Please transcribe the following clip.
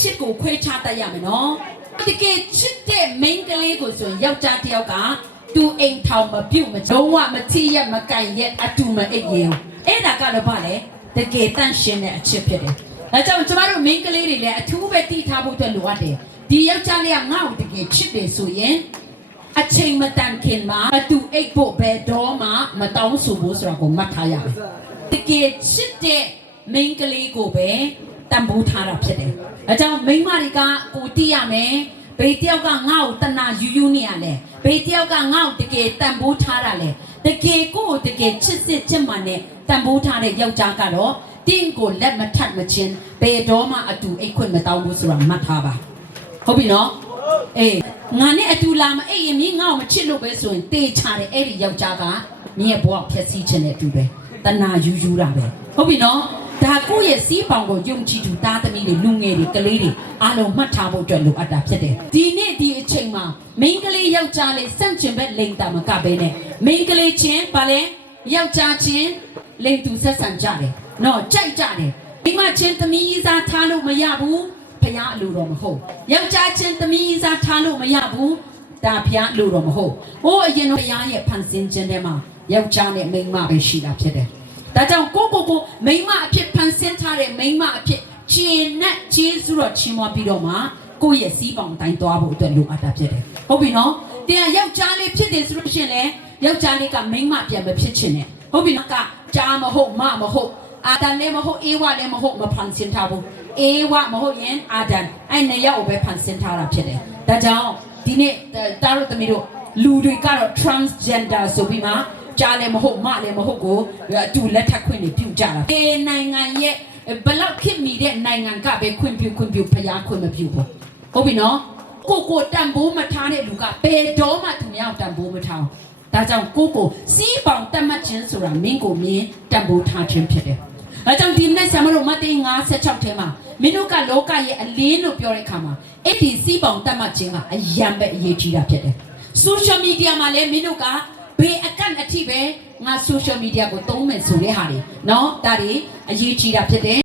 ချစ်ကိုခွဲခြားတတ်ရမယ်နော်တကယ်ချစ်တဲ့ main ကလေးကိုဆိုရင်ယောက်ျားတစ်ယောက်ကတူအိမ်ထောင်မပြုတ်မလုံးဝမချစ်ရမကန်ရက်အတူမအိပ်ရင်အဲ့ဒါကတော့ဗါလေတကယ်တန့်ရှင်းတဲ့အချစ်ဖြစ်တယ်အဲကြောင့်ကျမတို့ main ကလေးတွေလည်းအထူးပဲတည်ထားဖို့အတွက်လိုအပ်တယ်ဒီယောက်ျားလေးကငါ့ကိုတကယ်ချစ်တယ်ဆိုရင်အချိန်မတန်ခင်မှာအတူအိပ်ဖို့ဘယ်တော့မှမတောင်းဆိုဘူးဆိုတာကိုမှတ်ထားရမယ်တကယ်ချစ်တဲ့ main ကလေးကိုပဲတန်ဖိုးထားတာဖြစ်တယ်အဲကြောင့်မိန်းမတွေကကိုတည်ရမယ်ဘေးတယောက်ကငါ့ကိုတနာယူယူနေရလဲဘေးတယောက်ကငါ့ကိုတကယ်တန်ဖိုးထားတာလဲတကယ်ကိုတကယ်ချစ်စစ်ချစ်မှန်နဲ့တန်ဖိုးထားတဲ့ယောက်ျားကတော့တင်းကိုလက်မထပ်မချင်းဘယ်တော့မှအတူအိတ်ခွင့်မတောင်းဘူးဆိုတာမှတ်ထားပါဟုတ်ပြီနော်အေးငါနဲ့အတူလာမအိတ်ရင်မင်းငါ့ကိုမချစ်လို့ပဲဆိုရင်တေးချတယ်အဲ့ဒီယောက်ျားကမင်းရဲ့ဘဝဖြည့်ဆည်းခြင်းနဲ့အတူပဲတနာယူယူတာပဲဟုတ်ပြီနော်ဒါကိုရဲ့စီးပေါင်ကိုယုံကြည်သူသားသမီးတွေလူငယ်တွေကလေးတွေအားလုံးမှတ်ထားဖို့အတွက်လိုအပ်တာဖြစ်တယ်ဒီနေ့ဒီအချိန်မှာမိန်းကလေးယောက်ျားလေးစန့်ကျင်ဘက်လိန်တာမကပဲနဲ့မိန်းကလေးချင်းဗာလဲယောက်ျားချင်းလိန်သူဆက်ဆံကြတယ်နော်ကြိုက်ကြတယ်မိမချင်းသမီးစားထားလို့မရဘူးဖျားအလိုတော်မဟုတ်ယောက်ျားချင်းသမီးစားထားလို့မရဘူးဒါဖျားအလိုတော်မဟုတ်ဟိုအရင်တော့ဖျားရဲ့ဖန်ဆင်းခြင်းထဲမှာယောက်ျားနဲ့မိန်းမပဲရှိတာဖြစ်တယ်ဒါကြောင့်ကိုမိန်းမအဖြစ်ဖန်ဆင်းထားတဲ့မိန်းမအဖြစ်ခြေနဲ့ခြေစုတော့ချီးမွားပြီးတော့မှကိုယ့်ရဲ့စီးပေါင်တိုင်းသွားဖို့အတွက်လိုအပ်တာဖြစ်တယ်ဟုတ်ပြီနော်တရားယောက်ျားလေးဖြစ်တယ်ဆိုလို့ရှိရင်လေယောက်ျားလေးကမိန်းမပြန်မဖြစ်ချင်နဲ့ဟုတ်ပြီနော်ကကြားမဟုတ်မမဟုတ်အာဒန်လည်းမဟုတ်အေဝါလည်းမဟုတ်မဖန်ဆင်းထားဘူးအေဝါမဟုတ်ရင်အာဒန်အဲ့နှစ်ယောက်ပဲဖန်ဆင်းထားတာဖြစ်တယ်ဒါကြောင့်ဒီနေ့တားတို့သမီးတို့လူတွေကတော့ transgender ဆိုပြီးမှကြားလည်းမဟုတ်မလည်းမဟုတ်ကိုအတူလက်ထပ်ခွင့်တွေပြုကြတာဒီနိုင်ငံရဲ့ဘလောက်ခင်မိတဲ့နိုင်ငံကပဲခွင့်ပြုဖျားခွင့်မပြုဘူးဟုတ်ပြီနော်ကိုတန်ဖိုးမထားတဲ့လူကဘယ်တော့မှသူများတန်ဖိုးမထားဒါကြောင့်ကိုစီးပေါင်တတ်မှတ်ခြင်းဆိုတာမင်းကိုမင်းတန်ဖိုးထားခြင်းဖြစ်တယ်အဲကြောင့်ဒီနေ့ဆရာမတို့မတ်တေး56ထဲမှာမင်းတို့ကလောကရဲ့အလင်းလို့ပြောတဲ့အခါမှာအဲ့ဒီစီးပေါင်တတ်မှတ်ခြင်းကအယံပဲအရေးကြီးတာဖြစ်တယ် social media မှာလည်းမင်းတို့ကဘေးအကန့်အထိပဲငါ social media ကိုသုံးမယ်ဆိုတဲ့ဟာတွေเนาะဒါတွေအရေးကြီးတာဖြစ်တယ်